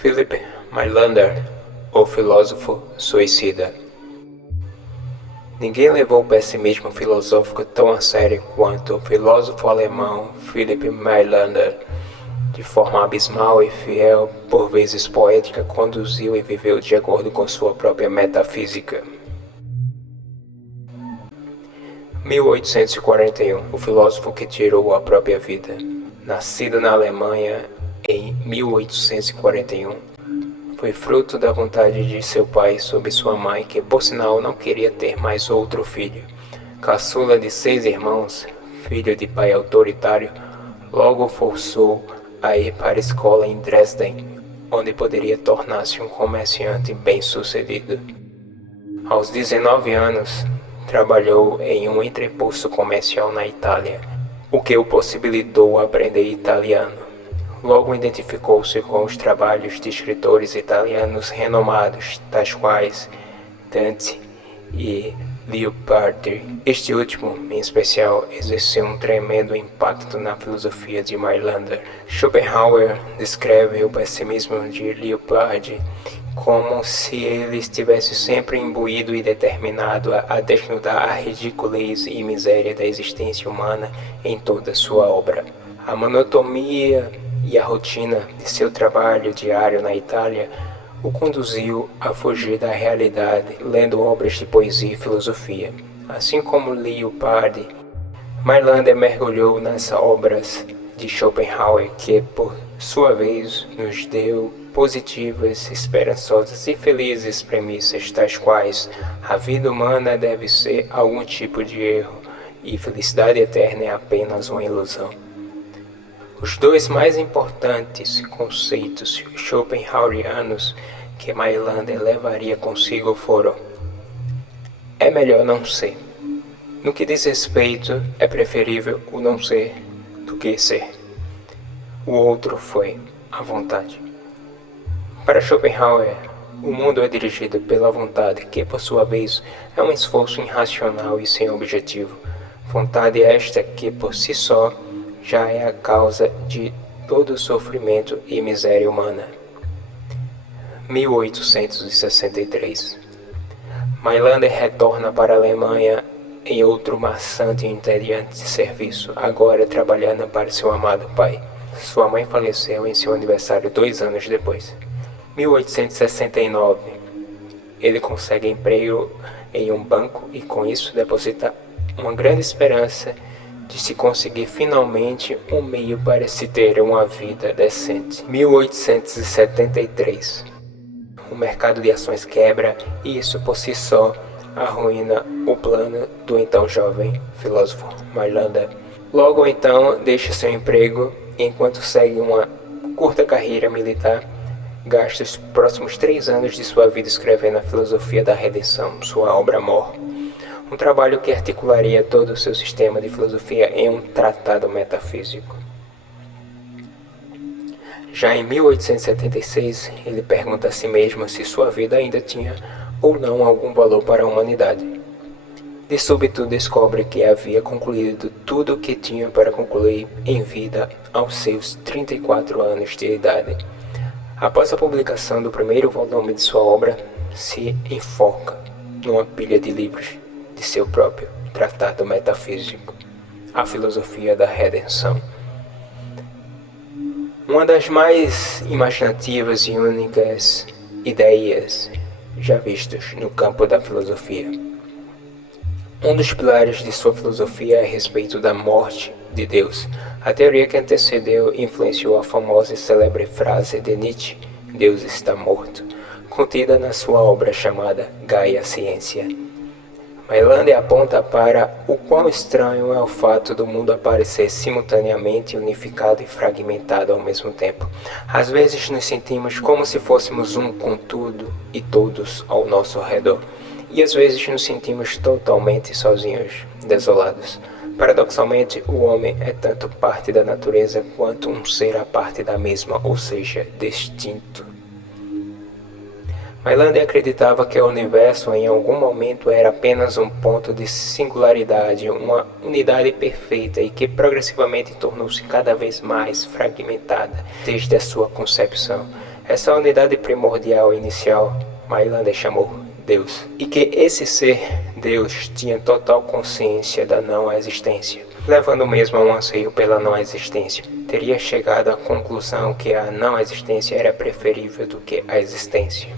Philip Mailander, o filósofo suicida. Ninguém levou o pessimismo filosófico tão a sério quanto o filósofo alemão Philip Mailander. De forma abismal e fiel, por vezes poética, conduziu e viveu de acordo com sua própria metafísica. 1841, o filósofo que tirou a própria vida. Nascido na Alemanha em 1841, foi fruto da vontade de seu pai sobre sua mãe, que por sinal não queria ter mais outro filho. Caçula de 6 irmãos, filho de pai autoritário, logo forçou a ir para a escola em Dresden, onde poderia tornar-se um comerciante bem-sucedido. Aos 19 anos, trabalhou em um entreposto comercial na Itália, o que o possibilitou aprender italiano. Logo identificou-se com os trabalhos de escritores italianos renomados, tais quais Dante e Leopardi. Este último, em especial, exerceu um tremendo impacto na filosofia de Mailander. Schopenhauer descreve o pessimismo de Leopardi como se ele estivesse sempre imbuído e determinado a desnudar a ridiculez e miséria da existência humana em toda sua obra. A monotonia e a rotina de seu trabalho diário na Itália o conduziu a fugir da realidade, lendo obras de poesia e filosofia. Assim como Leopardi, Mailander mergulhou nas obras de Schopenhauer, que, por sua vez, nos deu positivas, esperançosas e felizes premissas, tais quais: a vida humana deve ser algum tipo de erro, e felicidade eterna é apenas uma ilusão. Os dois mais importantes conceitos schopenhauerianos que Mailander levaria consigo foram: é melhor não ser. No que diz respeito, é preferível o não ser do que ser. O outro foi a vontade. Para Schopenhauer, o mundo é dirigido pela vontade, que por sua vez é um esforço irracional e sem objetivo. Vontade esta que por si só já é a causa de todo o sofrimento e miséria humana. 1863. Mailander retorna para a Alemanha em outro maçante e entediante serviço, agora trabalhando para seu amado pai. Sua mãe faleceu em seu aniversário 2 anos depois. 1869. Ele consegue emprego em um banco e com isso deposita uma grande esperança de se conseguir finalmente um meio para se ter uma vida decente. 1873. O mercado de ações quebra e isso por si só arruína o plano do então jovem filósofo Mailander. Logo então deixa seu emprego e enquanto segue uma curta carreira militar, gasta os próximos 3 anos de sua vida escrevendo a Filosofia da Redenção, sua obra mor. Um trabalho que articularia todo o seu sistema de filosofia em um tratado metafísico. Já em 1876, ele pergunta a si mesmo se sua vida ainda tinha ou não algum valor para a humanidade. De súbito descobre que havia concluído tudo o que tinha para concluir em vida aos seus 34 anos de idade. Após a publicação do primeiro volume de sua obra, se enfoca numa pilha de livros de seu próprio tratado metafísico, a Filosofia da Redenção. Uma das mais imaginativas e únicas ideias já vistas no campo da filosofia. Um dos pilares de sua filosofia é a respeito da morte de Deus. A teoria que antecedeu influenciou a famosa e célebre frase de Nietzsche, Deus está morto, contida na sua obra chamada Gaia Ciência. Mailander aponta para o quão estranho é o fato do mundo aparecer simultaneamente unificado e fragmentado ao mesmo tempo. Às vezes nos sentimos como se fôssemos um com tudo e todos ao nosso redor, e às vezes nos sentimos totalmente sozinhos, desolados. Paradoxalmente, o homem é tanto parte da natureza quanto um ser à parte da mesma, ou seja, distinto. Mailander acreditava que o universo em algum momento era apenas um ponto de singularidade, uma unidade perfeita e que progressivamente tornou-se cada vez mais fragmentada desde a sua concepção. Essa unidade primordial inicial, Mailander chamou Deus, e que esse ser, Deus, tinha total consciência da não existência, levando mesmo a um anseio pela não existência. Teria chegado à conclusão que a não existência era preferível do que a existência.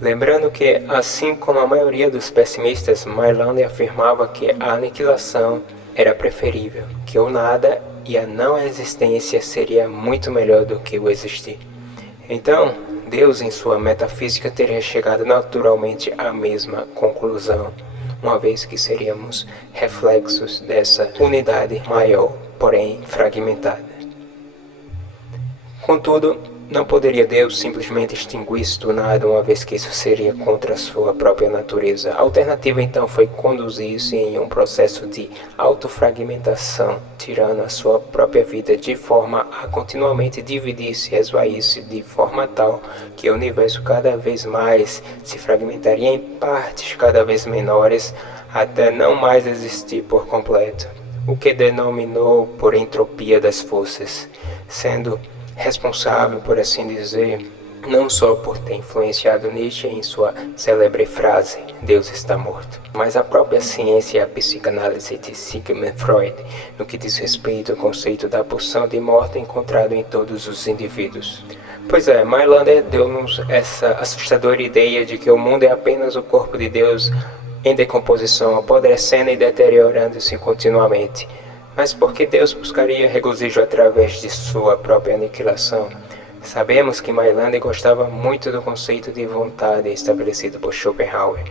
Lembrando que, assim como a maioria dos pessimistas, Mailander afirmava que a aniquilação era preferível, que o nada e a não existência seria muito melhor do que o existir. Então, Deus em sua metafísica teria chegado naturalmente à mesma conclusão, uma vez que seríamos reflexos dessa unidade maior, porém fragmentada. Contudo, não poderia Deus simplesmente extinguir-se do nada, uma vez que isso seria contra a sua própria natureza. A alternativa então foi conduzir-se em um processo de autofragmentação, tirando a sua própria vida de forma a continuamente dividir-se e esvair-se de forma tal que o universo cada vez mais se fragmentaria em partes cada vez menores, até não mais existir por completo, o que denominou por entropia das forças, sendo responsável, por assim dizer, não só por ter influenciado Nietzsche em sua célebre frase "Deus está morto", mas a própria ciência e a psicanálise de Sigmund Freud, no que diz respeito ao conceito da pulsão de morte encontrado em todos os indivíduos. Pois é, Mailander deu-nos essa assustadora ideia de que o mundo é apenas o corpo de Deus em decomposição, apodrecendo e deteriorando-se continuamente. Mas por que Deus buscaria regozijo através de sua própria aniquilação? Sabemos que Mailander gostava muito do conceito de vontade estabelecido por Schopenhauer.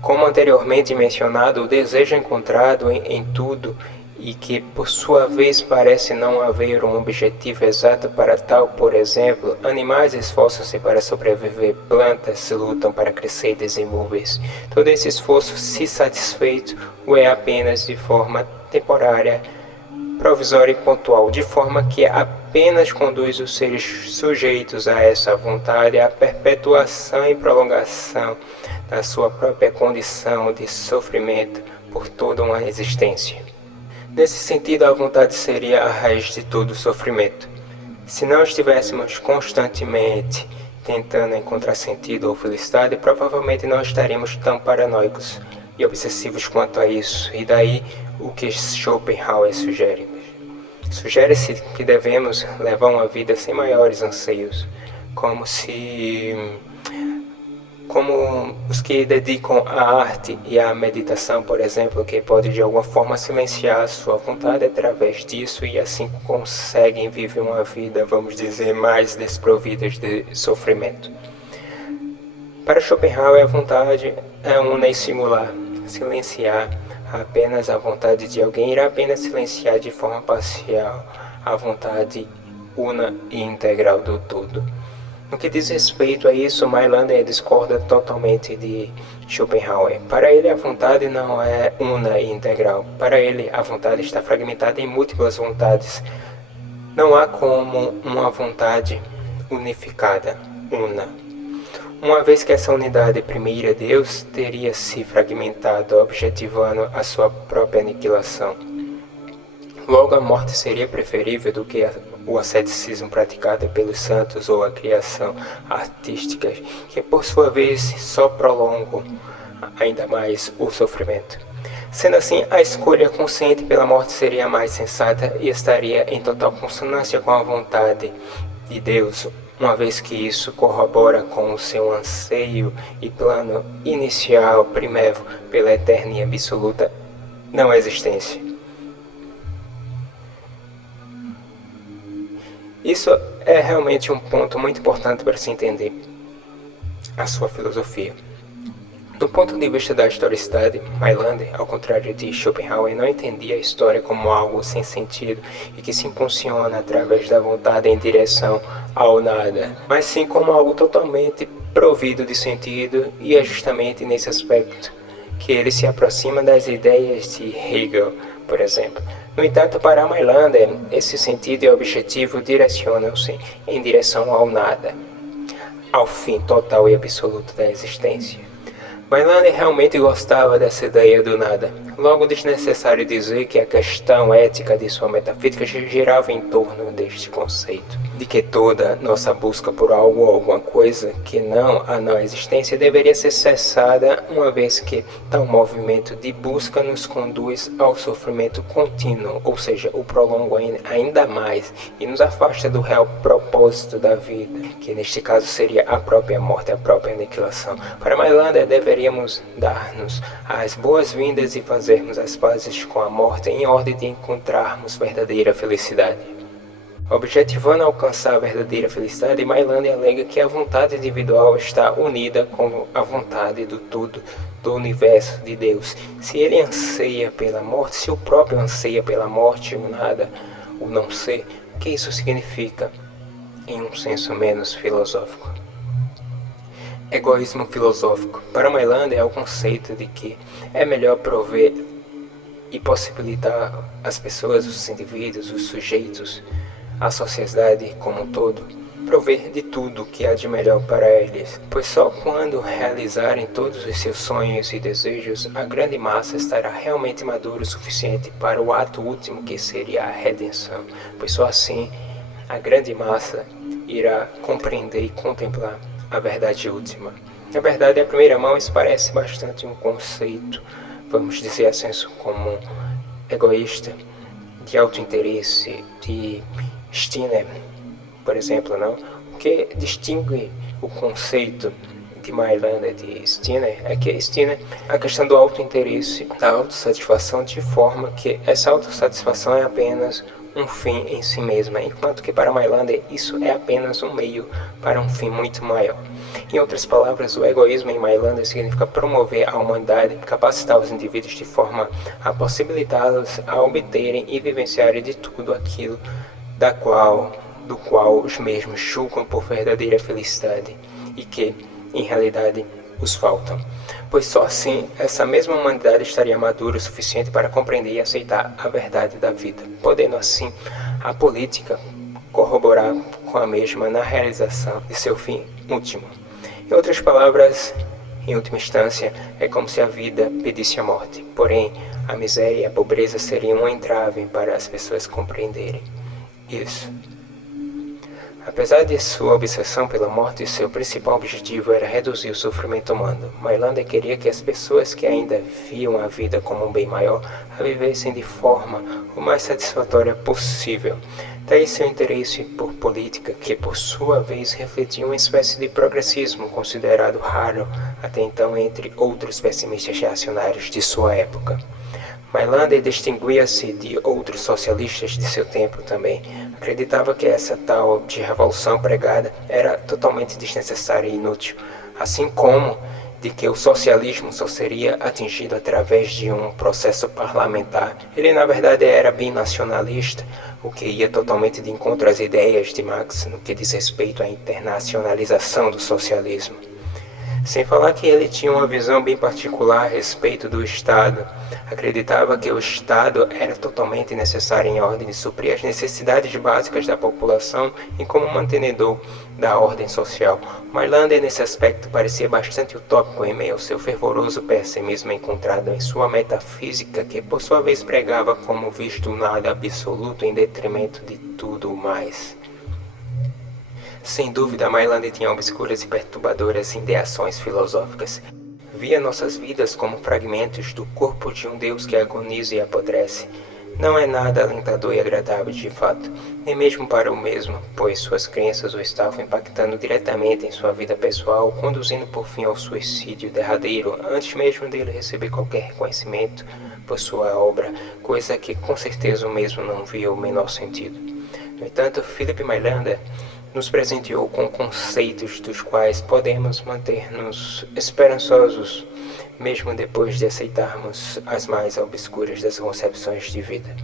Como anteriormente mencionado, o desejo encontrado em tudo e que, por sua vez, parece não haver um objetivo exato para tal. Por exemplo, animais esforçam-se para sobreviver, plantas lutam para crescer e desenvolver-se. Todo esse esforço, se satisfeito, o é apenas de forma temporária, provisória e pontual, de forma que apenas conduz os seres sujeitos a essa vontade à perpetuação e prolongação da sua própria condição de sofrimento por toda uma existência. Nesse sentido, a vontade seria a raiz de todo sofrimento. Se não estivéssemos constantemente tentando encontrar sentido ou felicidade, provavelmente não estaríamos tão paranoicos e obsessivos quanto a isso, e daí o que Schopenhauer sugere. Sugere-se que devemos levar uma vida sem maiores anseios, como os que dedicam à arte e à meditação, por exemplo, que pode de alguma forma silenciar a sua vontade através disso e assim conseguem viver uma vida, vamos dizer, mais desprovida de sofrimento. Para Schopenhauer, a vontade é una e singular. Silenciar apenas a vontade de alguém irá apenas silenciar de forma parcial a vontade una e integral do todo. No que diz respeito a isso, Mailander discorda totalmente de Schopenhauer. Para ele, a vontade não é una e integral. Para ele, a vontade está fragmentada em múltiplas vontades. Não há como uma vontade unificada, una. Uma vez que essa unidade primeira, Deus, teria se fragmentado, objetivando a sua própria aniquilação. Logo, a morte seria preferível do que o asceticismo praticado pelos santos ou a criação artística, que por sua vez só prolongam ainda mais o sofrimento. Sendo assim, a escolha consciente pela morte seria mais sensata e estaria em total consonância com a vontade de Deus, uma vez que isso corrobora com o seu anseio e plano inicial primevo pela eterna e absoluta não existência. Isso é realmente um ponto muito importante para se entender a sua filosofia. Do ponto de vista da historicidade, Mailander, ao contrário de Schopenhauer, não entendia a história como algo sem sentido e que se impulsiona através da vontade em direção ao nada, mas sim como algo totalmente provido de sentido, e é justamente nesse aspecto que ele se aproxima das ideias de Hegel, por exemplo. No entanto, para Mailander, esse sentido e objetivo direcionam-se em direção ao nada, ao fim total e absoluto da existência. Mailander realmente gostava dessa ideia do nada. Logo, desnecessário dizer que a questão ética de sua metafísica girava em torno deste conceito, de que toda nossa busca por algo ou alguma coisa que não a não existência deveria ser cessada, uma vez que tal movimento de busca nos conduz ao sofrimento contínuo, ou seja, o prolonga ainda mais e nos afasta do real propósito da vida, que neste caso seria a própria morte, a própria aniquilação. Para Mailander, deveríamos dar-nos as boas-vindas e fazermos as pazes com a morte em ordem de encontrarmos verdadeira felicidade. Objetivando alcançar a verdadeira felicidade, Mailander alega que a vontade individual está unida com a vontade do todo, do universo, de Deus. Se ele anseia pela morte, se o próprio anseia pela morte, o nada, o não ser, o que isso significa em um senso menos filosófico? Egoísmo filosófico. Para Mailander é o conceito de que é melhor prover e possibilitar as pessoas, os indivíduos, os sujeitos, a sociedade como um todo, prover de tudo que há de melhor para eles, pois só quando realizarem todos os seus sonhos e desejos, a grande massa estará realmente madura o suficiente para o ato último que seria a redenção, pois só assim a grande massa irá compreender e contemplar a verdade última. Na verdade, à primeira mão, isso parece bastante um conceito, vamos dizer a senso comum, egoísta, de autointeresse, de Stirner, por exemplo, não? O que distingue o conceito de Mailander de Stirner é que Stirner, a questão do autointeresse, da autossatisfação, de forma que essa autossatisfação é apenas um fim em si mesma, enquanto que para Mailander isso é apenas um meio para um fim muito maior. Em outras palavras, o egoísmo em Mailander significa promover a humanidade, capacitar os indivíduos de forma a possibilitá-los a obterem e vivenciarem de tudo aquilo do qual os mesmos julgam por verdadeira felicidade e que, em realidade, os faltam. Pois só assim essa mesma humanidade estaria madura o suficiente para compreender e aceitar a verdade da vida, podendo assim a política corroborar com a mesma na realização de seu fim último. Em outras palavras, em última instância, é como se a vida pedisse a morte, porém a miséria e a pobreza seriam um entrave para as pessoas compreenderem isso. Apesar de sua obsessão pela morte, seu principal objetivo era reduzir o sofrimento humano. Mailander queria que as pessoas que ainda viam a vida como um bem maior a vivessem de forma o mais satisfatória possível. Daí seu interesse por política, que por sua vez refletia uma espécie de progressismo considerado raro até então entre outros pessimistas reacionários de sua época. Mailander distinguia-se de outros socialistas de seu tempo também. Acreditava que essa tal de revolução pregada era totalmente desnecessária e inútil, assim como de que o socialismo só seria atingido através de um processo parlamentar. Ele, na verdade, era binacionalista, o que ia totalmente de encontro às ideias de Marx no que diz respeito à internacionalização do socialismo. Sem falar que ele tinha uma visão bem particular a respeito do Estado. Acreditava que o Estado era totalmente necessário em ordem de suprir as necessidades básicas da população e como mantenedor da ordem social. Mailander, nesse aspecto, parecia bastante utópico em meio ao seu fervoroso pessimismo encontrado em sua metafísica, que por sua vez pregava como visto o nada absoluto em detrimento de tudo o mais. Sem dúvida, Mailander tinha obscuras e perturbadoras ideações filosóficas. Via nossas vidas como fragmentos do corpo de um Deus que agoniza e apodrece. Não é nada alentador e agradável de fato, nem mesmo para o mesmo, pois suas crenças o estavam impactando diretamente em sua vida pessoal, conduzindo por fim ao suicídio derradeiro, antes mesmo dele receber qualquer reconhecimento por sua obra, coisa que com certeza o mesmo não via o menor sentido. No entanto, Philip Mailander nos presenteou com conceitos dos quais podemos manter-nos esperançosos, mesmo depois de aceitarmos as mais obscuras das concepções de vida.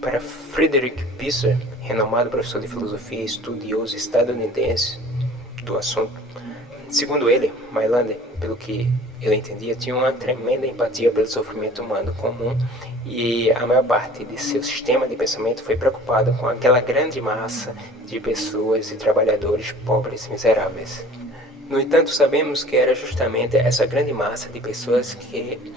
Para Friedrich Pisser, renomado professor de filosofia e estudioso estadunidense do assunto, segundo ele, Mailander, pelo que ele entendia, tinha uma tremenda empatia pelo sofrimento humano comum e a maior parte de seu sistema de pensamento foi preocupada com aquela grande massa de pessoas e trabalhadores pobres e miseráveis. No entanto, sabemos que era justamente essa grande massa de pessoas que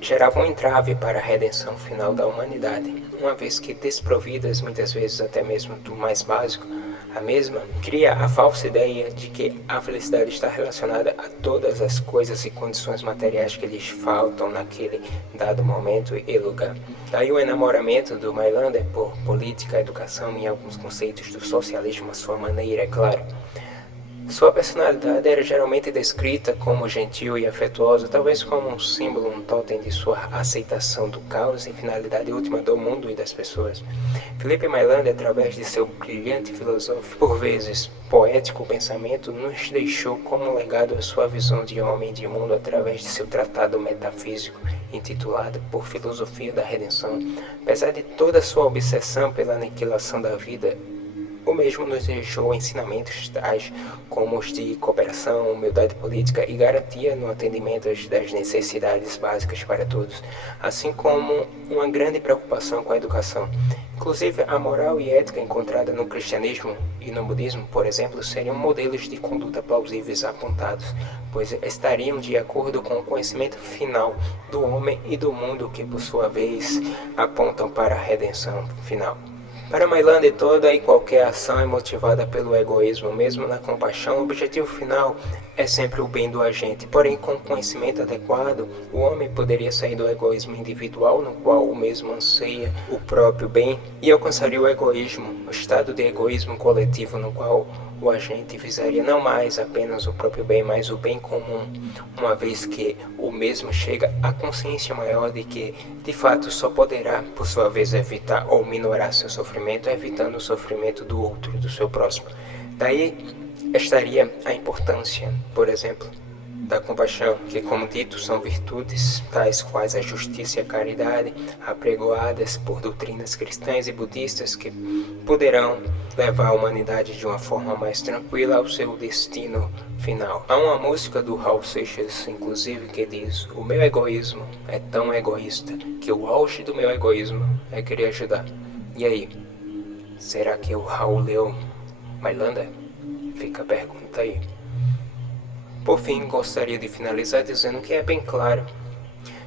gerava um entrave para a redenção final da humanidade, uma vez que desprovidas muitas vezes até mesmo do mais básico, a mesma cria a falsa ideia de que a felicidade está relacionada a todas as coisas e condições materiais que lhes faltam naquele dado momento e lugar. Daí o enamoramento do Mailander por política, educação e alguns conceitos do socialismo à sua maneira, é claro. Sua personalidade era geralmente descrita como gentil e afetuosa, talvez como um símbolo, um totem de sua aceitação do caos e finalidade última do mundo e das pessoas. Philipp Mailander, através de seu brilhante filosófico, por vezes poético pensamento, nos deixou como legado a sua visão de homem e de mundo através de seu tratado metafísico, intitulado Por Filosofia da Redenção. Apesar de toda a sua obsessão pela aniquilação da vida, o mesmo nos deixou ensinamentos tais como os de cooperação, humildade política e garantia no atendimento das necessidades básicas para todos, assim como uma grande preocupação com a educação. Inclusive, a moral e ética encontrada no cristianismo e no budismo, por exemplo, seriam modelos de conduta plausíveis apontados, pois estariam de acordo com o conhecimento final do homem e do mundo que, por sua vez, apontam para a redenção final. Para Mailander, toda e qualquer ação é motivada pelo egoísmo, mesmo na compaixão. O objetivo final é sempre o bem do agente, porém, com conhecimento adequado, o homem poderia sair do egoísmo individual, no qual o mesmo anseia o próprio bem, e alcançaria o egoísmo, o estado de egoísmo coletivo, no qual o agente visaria não mais apenas o próprio bem, mas o bem comum, uma vez que o mesmo chega à consciência maior de que, de fato, só poderá, por sua vez, evitar ou minorar seu sofrimento, evitando o sofrimento do outro, do seu próximo. Daí estaria a importância, por exemplo, da compaixão, que, como dito, são virtudes tais quais a justiça e a caridade, apregoadas por doutrinas cristãs e budistas que poderão levar a humanidade de uma forma mais tranquila ao seu destino final. Há uma música do Raul Seixas, inclusive, que diz: o meu egoísmo é tão egoísta que o auge do meu egoísmo é querer ajudar. E aí, será que o Raul leu Mailander? Fica a pergunta aí. Por fim, gostaria de finalizar dizendo que é bem claro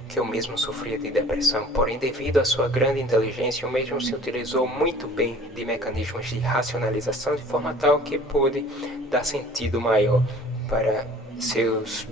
que eu mesmo sofria de depressão, porém, devido à sua grande inteligência, o mesmo se utilizou muito bem de mecanismos de racionalização de forma tal que pôde dar sentido maior para seus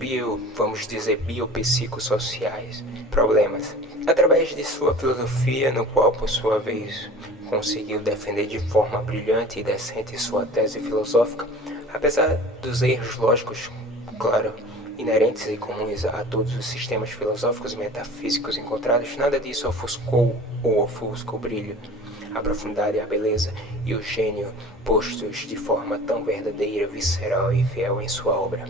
biopsicossociais problemas, através de sua filosofia, no qual, por sua vez, conseguiu defender de forma brilhante e decente sua tese filosófica, apesar dos erros lógicos, claro, inerentes e comuns a todos os sistemas filosóficos e metafísicos encontrados, nada disso ofuscou ou ofusca o brilho, a profundidade, a beleza e o gênio postos de forma tão verdadeira, visceral e fiel em sua obra.